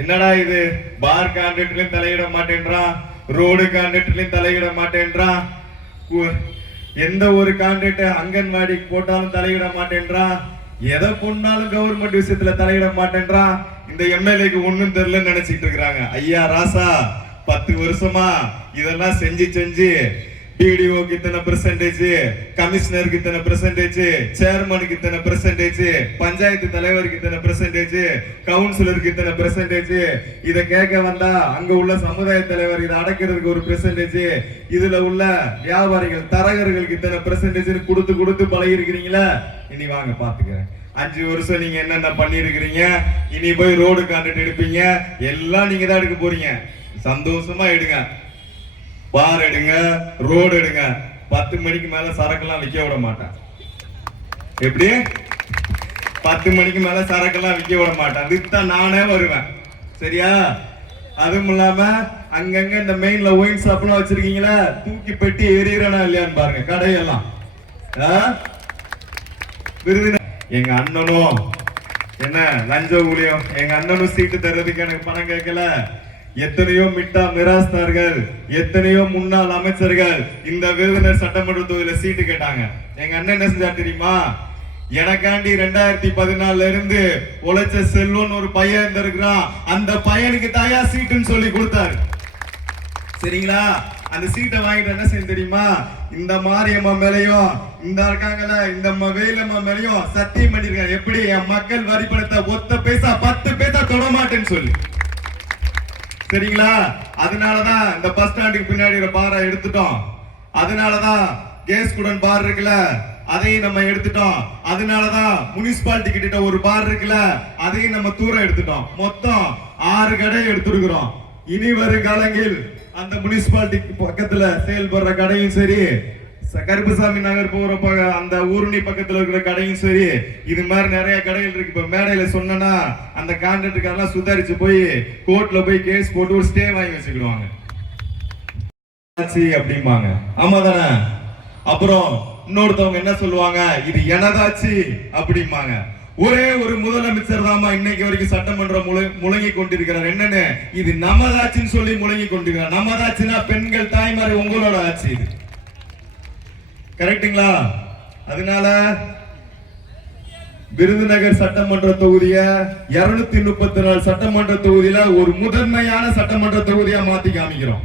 என்னடா இது, பார் கான்ட்ராக்ட்லயும் தலையிட மாட்டேன்றான், ரோடு கான்ட்ராக்ட்லயும் தலையிட மாட்டேன்றான், எந்த ஒரு கான்ட்ராக்ட் அங்கன்வாடி போட்டாலும் தலையிட மாட்டேன்றான், எதை பொண்ணாலும் கவர்மெண்ட் விஷயத்துல தலையிட மாட்டேன்றான். இந்த எம்எல்ஏக்கு ஒண்ணும் தெரியலன்னு நினைச்சிட்டு இருக்கிறாங்க. ஐயா ராசா 10 வருஷமா இதெல்லாம் செஞ்சு செஞ்சு பிடிஓக்கு இத்தனை பெர்சன்டேஜ், கமிஷனருக்கு இத்தனை பெர்சன்டேஜ், சேர்மனுக்கு இத்தனை பெர்சன்டேஜ், பஞ்சாயத்து தலைவருக்கு இத்தனை பெர்சன்டேஜ், கவுன்சிலருக்கு இத்தனை பெர்சன்டேஜ், இதை கேட்க வந்தா அங்க உள்ள சமுதாய தலைவர் இதை அடக்கிறதுக்கு ஒரு பெர்சன்டேஜ், இதுல உள்ள வியாபாரிகள் தரகர்களுக்கு இத்தனை பெர்சன்டேஜ் கொடுத்து கொடுத்து பழகி இருக்கிறீங்களா? இனி வாங்க பாத்துக்கிறேன். 5 வருஷம் நீங்க என்னென்ன பண்ணி இருக்கிறீங்க, இனி போய் ரோடு கான்ட்ராக்ட் எடுப்பீங்க, எல்லாம் நீங்க தான் எடுக்க போறீங்க. சந்தோஷமா எடுங்க, பார் எடுங்க, ரோடு எடுங்க. 10 மணிக்கு மேல சரக்கெல்லாம் விற்க விட மாட்டேன். எப்படி 10 மணிக்கு மேல சரக்கெல்லாம் விற்க விட மாட்டேன், வித்தா நானே வருவேன். சரியா? அதுவும் இல்லாம அங்கங்க இந்த மெயின்ல ஒயின் ஷாப்லாம் வச்சிருக்கீங்களா, தூக்கி பெட்டி எரியறனா இல்லையான்னு பாருங்க. கடையெல்லாம் விருது. எங்க அண்ணனும் என்ன லஞ்ச ஊழியம், எங்க அண்ணனும் சீட்டு தர்றதுக்கு எனக்கு பணம் கேட்கல. எத்தனையோ மிட்டா மிராஸ்தார்கள், எத்தனையோ முன்னாள் அமைச்சர்கள் இந்த விருதுநகர் சட்டமன்ற தொகுதியில சீட்டு கேட்டாங்க. எங்க அண்ணன் என்ன செஞ்சா தெரியுமா? எனக்காண்டி 2014 இருந்து உழைச்ச செல்வன் ஒரு பையன் இருந்திருக்கிறான், அந்த பையனுக்கு தாயா சீட்டுன்னு சொல்லி கொடுத்தாரு. சரிங்களா? அந்த சீட்டை வாங்கிட்டு என்ன செய்ய தெரியுமா? இந்த மாரியம்மா மேலையும் இந்த இருக்காங்கல்ல இந்த வேலம்மா மேலையும் சத்தியம் பண்ணிருக்காங்க. எப்படி என் மக்கள் வரி பணத்தை ஒத்த பைசா 10 பைசா தொட மாட்டேன்னு சொல்லி. சரிங்களா? அதனாலதான் இந்த பஸ் ஸ்டாண்டுக்கு பின்னாடி ஒரு பாரை எடுத்துட்டோம். அதனாலதான் கேஸ்குடன் பார் இருக்குல்ல, அதையும் நம்ம எடுத்துட்டோம். அதனாலதான் முனிசிபாலிட்டி கிட்ட ஒரு பார் இருக்குல்ல, அதையும் நம்ம தூரம் எடுத்துட்டோம். மொத்தம் 6 கடை எடுத்துருக்கிறோம். இனி வரும் காலங்களில் அந்த முனிசிபாலிட்டி பக்கத்துல செயல்படுற கடையும் சரி, கருப்பசாமி நகர் போற அந்த ஊருணி பக்கத்துல இருக்கிற கடையும் சரி, இது மாதிரி நிறைய கடைகள் இருக்கு. இப்ப மேடையில சொன்னா அந்த கான்ட்ராக்டுக்காரெல்லாம் சுதாரிச்சு போய் கோர்ட்ல போய் கேஸ் போட்டு ஒரு ஸ்டே வாங்கி வச்சுக்கிடுவாங்க அப்படிம்பாங்க. ஆமா தானே? அப்புறம் இன்னொருத்தவங்க என்ன சொல்லுவாங்க, இது எனதாச்சு அப்படிம்பாங்க. ஒரே ஒரு முதலமைச்சர் தாமா இன்னைக்கு வரைக்கும் சட்டமன்றம் முழங்கி கொண்டிருக்கிறார். என்னன்னு, இது நமதாச்சுன்னு சொல்லி முழங்கி கொண்டிருக்கிறார். நமதாச்சுன்னா பெண்கள் தாய்மாரி உங்களோட ஆட்சி இது. கரெக்டுங்களா? அதனால விருதுநகர் சட்டமன்ற தொகுதிய 234 சட்டமன்ற தொகுதியில ஒரு முதன்மையான சட்டமன்ற தொகுதியா மாத்தி காமிக்கிறோம்.